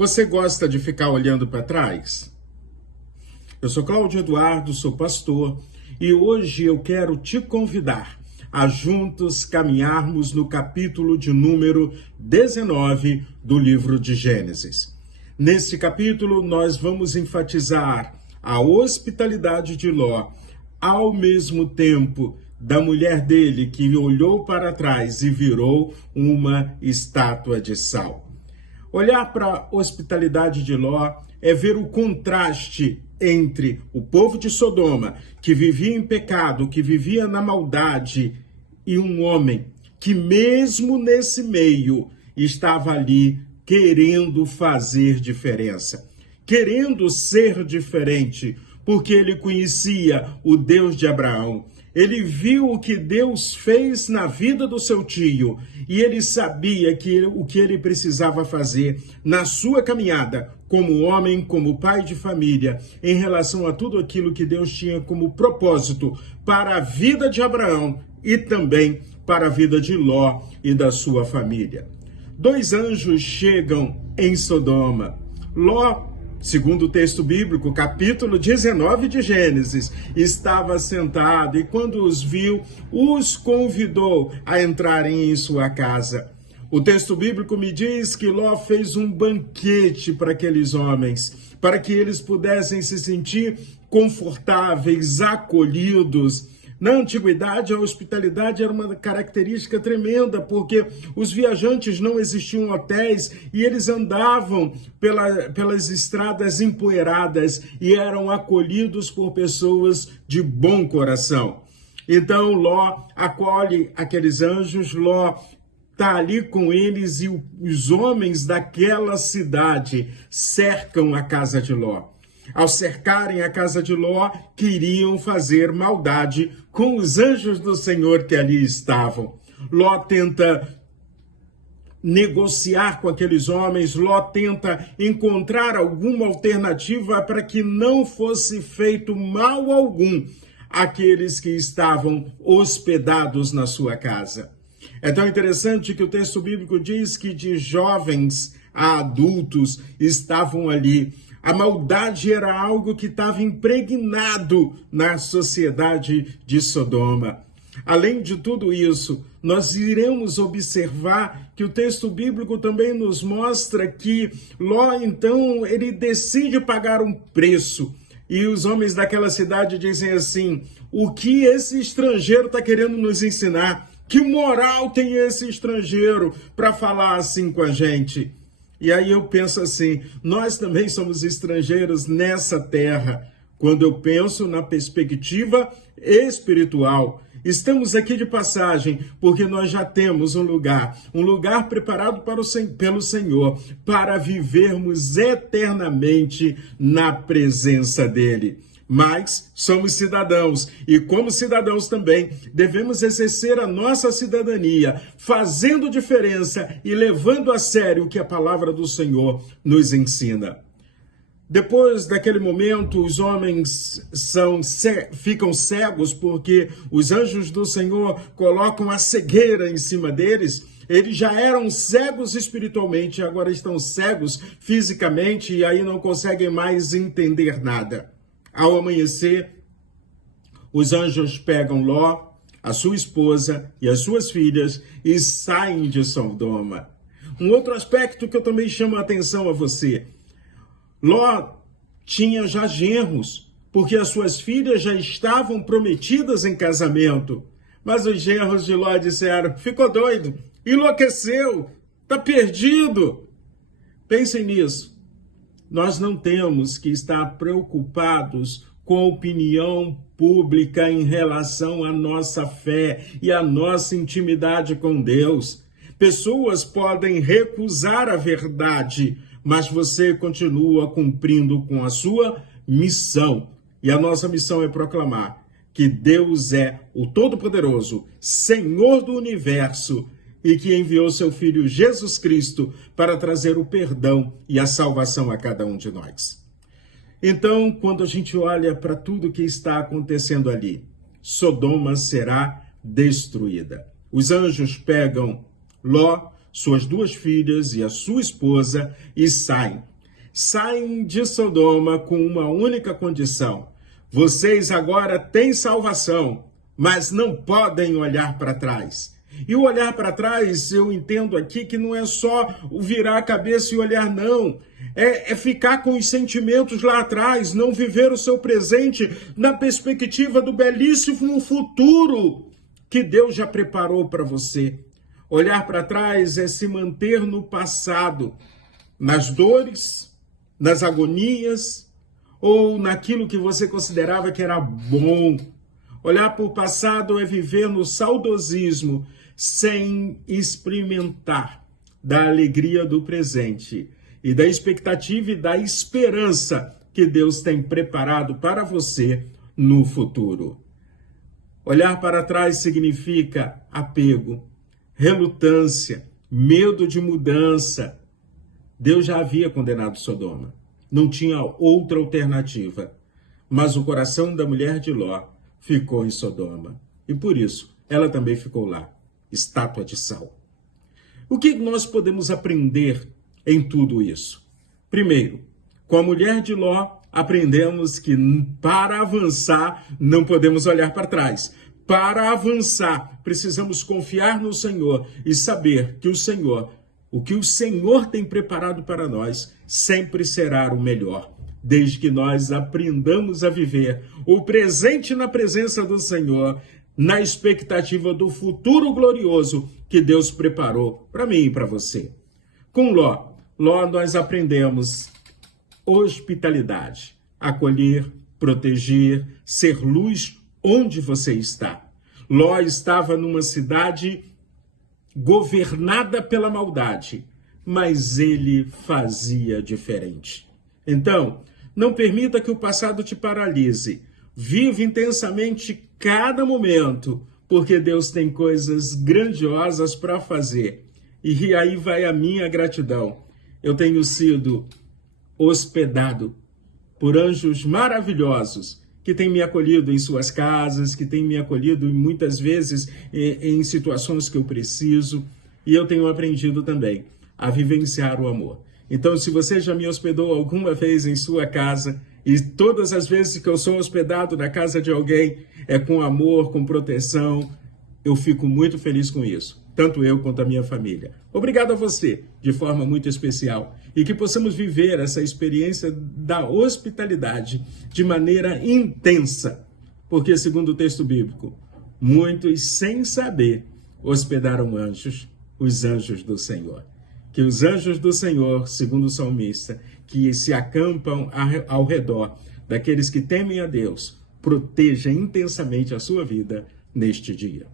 Você gosta de ficar olhando para trás? Eu sou Cláudio Eduardo, sou pastor, e hoje eu quero te convidar a juntos caminharmos no capítulo de número 19 do livro de Gênesis. Nesse capítulo, nós vamos enfatizar a hospitalidade de Ló, ao mesmo tempo da mulher dele que olhou para trás e virou uma estátua de sal. Olhar para a hospitalidade de Ló é ver o contraste entre o povo de Sodoma, que vivia em pecado, que vivia na maldade, e um homem que mesmo nesse meio estava ali querendo fazer diferença, querendo ser diferente, porque ele conhecia o Deus de Abraão. Ele viu o que Deus fez na vida do seu tio e ele sabia o que ele precisava fazer na sua caminhada como homem, como pai de família, em relação a tudo aquilo que Deus tinha como propósito para a vida de Abraão e também para a vida de Ló e da sua família. 2 anjos chegam em Sodoma. Ló, segundo o texto bíblico, capítulo 19 de Gênesis, estava sentado e quando os viu, os convidou a entrarem em sua casa. O texto bíblico me diz que Ló fez um banquete para aqueles homens, para que eles pudessem se sentir confortáveis, acolhidos. Na antiguidade, a hospitalidade era uma característica tremenda, porque os viajantes não existiam hotéis e eles andavam pelas estradas empoeiradas e eram acolhidos por pessoas de bom coração. Então, Ló acolhe aqueles anjos, Ló está ali com eles e os homens daquela cidade cercam a casa de Ló. Ao cercarem a casa de Ló, queriam fazer maldade com os anjos do Senhor que ali estavam. Ló tenta negociar com aqueles homens, Ló tenta encontrar alguma alternativa para que não fosse feito mal algum àqueles que estavam hospedados na sua casa. É tão interessante que o texto bíblico diz que de jovens a adultos estavam ali. A maldade era algo que estava impregnado na sociedade de Sodoma. Além de tudo isso, nós iremos observar que o texto bíblico também nos mostra que Ló, então, ele decide pagar um preço. E os homens daquela cidade dizem assim: o que esse estrangeiro está querendo nos ensinar? Que moral tem esse estrangeiro para falar assim com a gente? E aí eu penso assim, nós também somos estrangeiros nessa terra. Quando eu penso na perspectiva espiritual, estamos aqui de passagem, porque nós já temos um lugar preparado pelo Senhor, para vivermos eternamente na presença dele. Mas somos cidadãos e, como cidadãos também, devemos exercer a nossa cidadania, fazendo diferença e levando a sério o que a palavra do Senhor nos ensina. Depois daquele momento, os homens ficam cegos porque os anjos do Senhor colocam a cegueira em cima deles. Eles já eram cegos espiritualmente, agora estão cegos fisicamente e aí não conseguem mais entender nada. Ao amanhecer, os anjos pegam Ló, a sua esposa e as suas filhas e saem de Sodoma. Um outro aspecto que eu também chamo a atenção a você. Ló tinha já genros, porque as suas filhas já estavam prometidas em casamento. Mas os genros de Ló disseram: ficou doido, enlouqueceu, está perdido. Pensem nisso. Nós não temos que estar preocupados com a opinião pública em relação à nossa fé e à nossa intimidade com Deus. Pessoas podem recusar a verdade, mas você continua cumprindo com a sua missão. E a nossa missão é proclamar que Deus é o Todo-Poderoso, Senhor do Universo, e que enviou seu Filho Jesus Cristo para trazer o perdão e a salvação a cada um de nós. Então, quando a gente olha para tudo que está acontecendo ali, Sodoma será destruída. Os anjos pegam Ló, suas 2 filhas e a sua esposa e saem saem de Sodoma com uma única condição: vocês agora têm salvação, mas não podem olhar para trás. E o olhar para trás, eu entendo aqui que não é só o virar a cabeça e olhar, não. É ficar com os sentimentos lá atrás, não viver o seu presente na perspectiva do belíssimo futuro que Deus já preparou para você. Olhar para trás é se manter no passado, nas dores, nas agonias ou naquilo que você considerava que era bom. Olhar para o passado é viver no saudosismo, sem experimentar da alegria do presente e da expectativa e da esperança que Deus tem preparado para você no futuro. Olhar para trás significa apego, relutância, medo de mudança. Deus já havia condenado Sodoma. Não tinha outra alternativa. Mas o coração da mulher de Ló ficou em Sodoma. E por isso, ela também ficou lá, estátua de sal. O que nós podemos aprender em tudo isso? Primeiro, com a mulher de Ló, aprendemos que para avançar, não podemos olhar para trás. Para avançar, precisamos confiar no Senhor e saber que o que o Senhor tem preparado para nós, sempre será o melhor, desde que nós aprendamos a viver o presente na presença do Senhor, na expectativa do futuro glorioso que Deus preparou para mim e para você. Com Ló nós aprendemos hospitalidade, acolher, proteger, ser luz onde você está. Ló estava numa cidade governada pela maldade, mas ele fazia diferente. Então, não permita que o passado te paralise. Vive intensamente cada momento, porque Deus tem coisas grandiosas para fazer. E aí vai a minha gratidão. Eu tenho sido hospedado por anjos maravilhosos que têm me acolhido em suas casas, que têm me acolhido muitas vezes em situações que eu preciso. E eu tenho aprendido também a vivenciar o amor. Então, se você já me hospedou alguma vez em sua casa, e todas as vezes que eu sou hospedado na casa de alguém, é com amor, com proteção, eu fico muito feliz com isso. Tanto eu quanto a minha família. Obrigado a você, de forma muito especial. E que possamos viver essa experiência da hospitalidade de maneira intensa. Porque, segundo o texto bíblico, muitos, sem saber, hospedaram anjos, os anjos do Senhor. Que os anjos do Senhor, segundo o salmista, que se acampam ao redor daqueles que temem a Deus, proteja intensamente a sua vida neste dia.